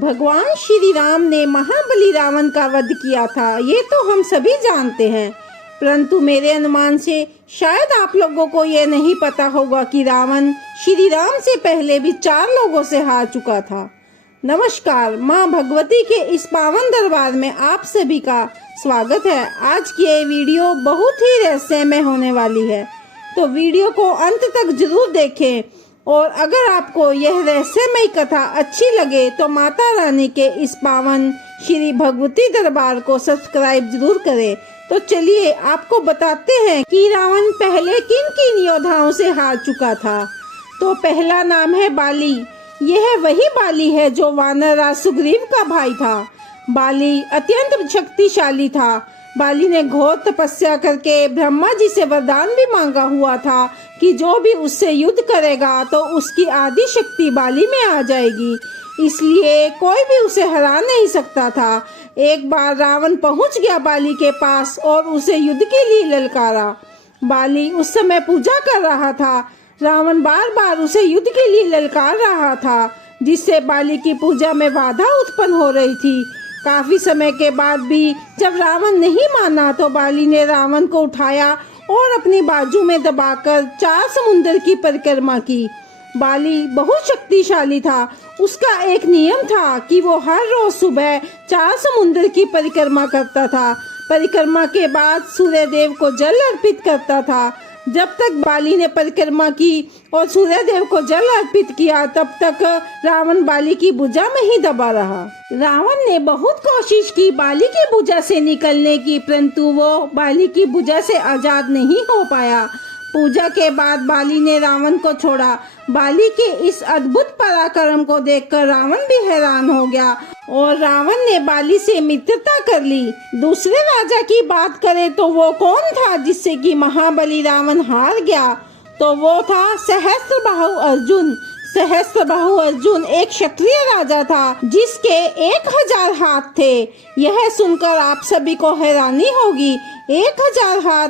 भगवान श्री राम ने महाबली रावण का वध किया था, ये तो हम सभी जानते हैं। परंतु मेरे अनुमान से शायद आप लोगों को ये नहीं पता होगा कि रावण श्री राम से पहले भी 4 लोगों से हार चुका था। नमस्कार, माँ भगवती के इस पावन दरबार में आप सभी का स्वागत है। आज की ये वीडियो बहुत ही रहस्यमय होने वाली है, तो वीडियो को अंत तक जरूर देखें। और अगर आपको यह रहस्यमय कथा अच्छी लगे तो माता रानी के इस पावन श्री भगवती दरबार को सब्सक्राइब जरूर करें। तो चलिए आपको बताते हैं कि रावण पहले किन किन योद्धाओं से हार चुका था। तो पहला नाम है बाली। यह वही बाली है जो वानरराज सुग्रीव का भाई था। बाली अत्यंत शक्तिशाली था। बाली ने घोर तपस्या करके ब्रह्मा जी से वरदान भी मांगा हुआ था कि जो भी उससे युद्ध करेगा तो उसकी आदि शक्ति बाली में आ जाएगी, इसलिए कोई भी उसे हरा नहीं सकता था। एक बार रावण पहुंच गया बाली के पास और उसे युद्ध के लिए ललकारा। बाली उस समय पूजा कर रहा था। रावण बार बार उसे युद्ध के लिए ललकार रहा था, जिससे बाली की पूजा में बाधा उत्पन्न हो रही थी। काफी समय के बाद भी जब रावण नहीं माना तो बाली ने रावण को उठाया और अपनी बाजू में दबाकर 4 समुंदर की परिक्रमा की। बाली बहुत शक्तिशाली था। उसका एक नियम था कि वो हर रोज सुबह 4 समुंदर की परिक्रमा करता था। परिक्रमा के बाद सूर्य देव को जल अर्पित करता था। जब तक बाली ने परिक्रमा की और सूर्य देव को जल अर्पित किया, तब तक रावण बाली की भुजा में ही दबा रहा। रावण ने बहुत कोशिश की बाली की भुजा से निकलने की, परंतु वो बाली की भुजा से आजाद नहीं हो पाया। पूजा के बाद बाली ने रावण को छोड़ा। बाली के इस अद्भुत पराक्रम को देखकर रावण भी हैरान हो गया और रावण ने बाली से मित्रता कर ली। दूसरे राजा की बात करें तो वो कौन था जिससे कि महाबली रावण हार गया? तो वो था सहस्त्रबाहु अर्जुन। सहस्त्रबाहु अर्जुन एक क्षत्रिय राजा था जिसके 1000 हाथ थे। यह सुनकर आप सभी को हैरानी होगी, 1000 हाथ?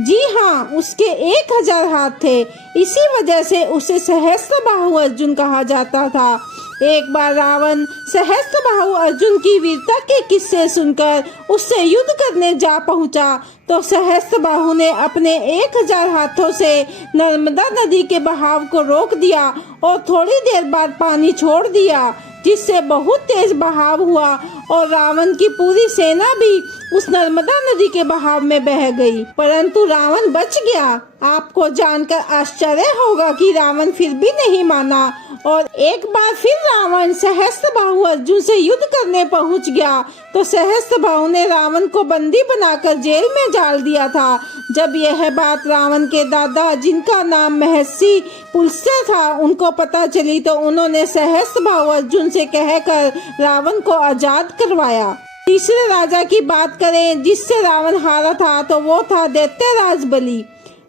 जी हाँ, उसके 1000 हाथ थे। इसी वजह से उसे सहस्त्रबाहु अर्जुन कहा जाता था। एक बार रावण सहस्त्रबाहु अर्जुन की वीरता के किस्से सुनकर उससे युद्ध करने जा पहुंचा, तो सहस्त्रबाहु ने अपने 1000 हाथों से नर्मदा नदी के बहाव को रोक दिया और थोड़ी देर बाद पानी छोड़ दिया, जिससे बहुत तेज बहाव हुआ और रावण की पूरी सेना भी उस नर्मदा नदी के बहाव में बह गई। परंतु रावण बच गया। आपको जानकर आश्चर्य होगा कि रावण फिर भी नहीं माना और एक बार फिर रावण सहस्त्रबाहु अर्जुन से युद्ध करने पहुंच गया, तो सहस्त्रबाहु ने रावण को बंदी बनाकर जेल में डाल दिया था। जब यह बात रावण के दादा, जिनका नाम महर्षि पुलस्त्य था, उनको पता चली, तो उन्होंने सहस्त्रबाहु अर्जुन से कहकर रावण को आजाद करवाया। तीसरे राजा की बात करें जिससे रावण हारा था, तो वो था दैत्यराज बलि।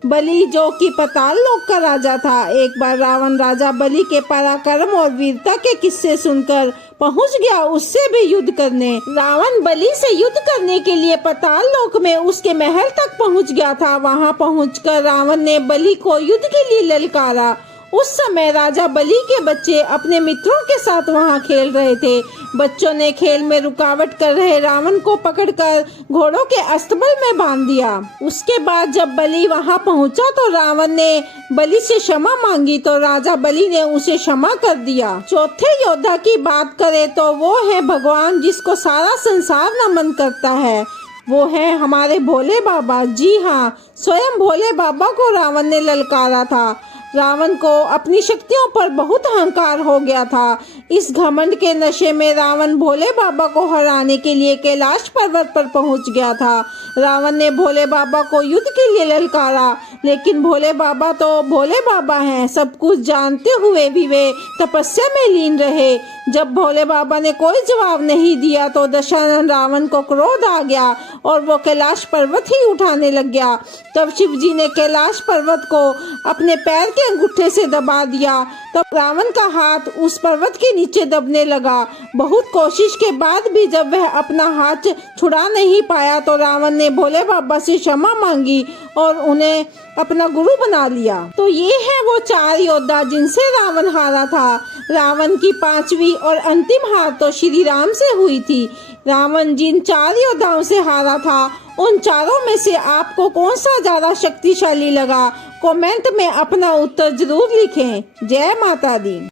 बलि जो कि पाताल लोक का राजा था। एक बार रावण राजा बलि के पराक्रम और वीरता के किस्से सुनकर पहुंच गया उससे भी युद्ध करने। रावण बलि से युद्ध करने के लिए पाताल लोक में उसके महल तक पहुंच गया था। वहां पहुंचकर रावण ने बलि को युद्ध के लिए ललकारा। उस समय राजा बलि के बच्चे अपने मित्रों के साथ वहां खेल रहे थे। बच्चों ने खेल में रुकावट कर रहे रावण को पकड़कर घोड़ों के अस्तबल में बांध दिया। उसके बाद जब बलि वहां पहुंचा तो रावण ने बलि से क्षमा मांगी, तो राजा बलि ने उसे क्षमा कर दिया। चौथे योद्धा की बात करें तो वो है भगवान जिसको सारा संसार नमन करता है। वो है हमारे भोले बाबा। जी हाँ, स्वयं भोले बाबा को रावण ने ललकारा था। रावण को अपनी शक्तियों पर बहुत अहंकार हो गया था। इस घमंड के नशे में रावण भोले बाबा को हराने के लिए कैलाश पर्वत पर पहुंच गया था। रावण ने भोले बाबा को युद्ध के लिए ललकारा, लेकिन भोले बाबा तो भोले बाबा हैं। सब कुछ जानते हुए भी वे तपस्या में लीन रहे। जब भोले बाबा ने कोई जवाब नहीं दिया तो दशानन रावण को क्रोध आ गया और वो कैलाश पर्वत ही उठाने लग गया। तब शिव जी ने कैलाश पर्वत को अपने पैर के अंगूठे से दबा दिया। तब रावण का हाथ उस पर्वत के नीचे दबने लगा। बहुत कोशिश के बाद भी जब वह अपना हाथ छुड़ा नहीं पाया तो रावण ने भोले बाबा से क्षमा मांगी और उन्हें अपना गुरु बना लिया। तो ये है वो 4 योद्धा जिनसे रावण हारा था। रावण की 5वीं और अंतिम हार तो श्री राम से हुई थी। रावण जिन 4 योद्धाओं से हारा था, उन चारों में से आपको कौन सा ज्यादा शक्तिशाली लगा? कमेंट में अपना उत्तर जरूर लिखें। जय माता दी।